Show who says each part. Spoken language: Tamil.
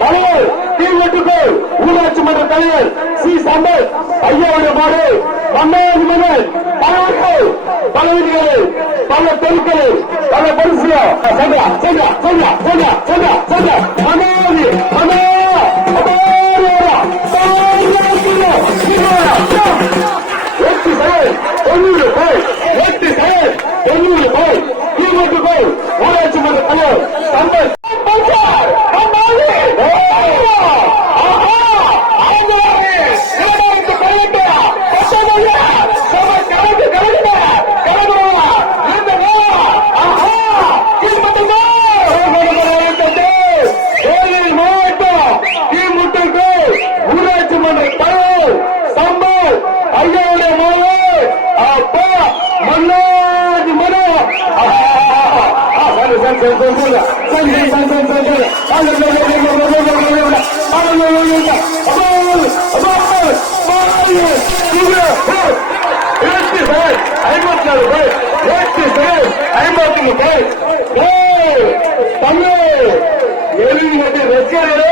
Speaker 1: தலைவர். தீர்வெட்டுக்கு ஊராட்சி மன்ற தலைவர் சி. சம்பத் ஐயாவுடைய மாடு மன்னாதி மன்னன் பலவர்கள் பல வீடுகள் பல தெருக்கள் பல பரிசுகள். சொல்றா சொல்றா சொல்றா சொல்றா சொல்றா சொல்றா ஐம்பத்தி நாலு பேர் எட்டு பேர் ஐம்பத்தி மூணு பேர் தமிழ் எழுதி ரசிகர்களே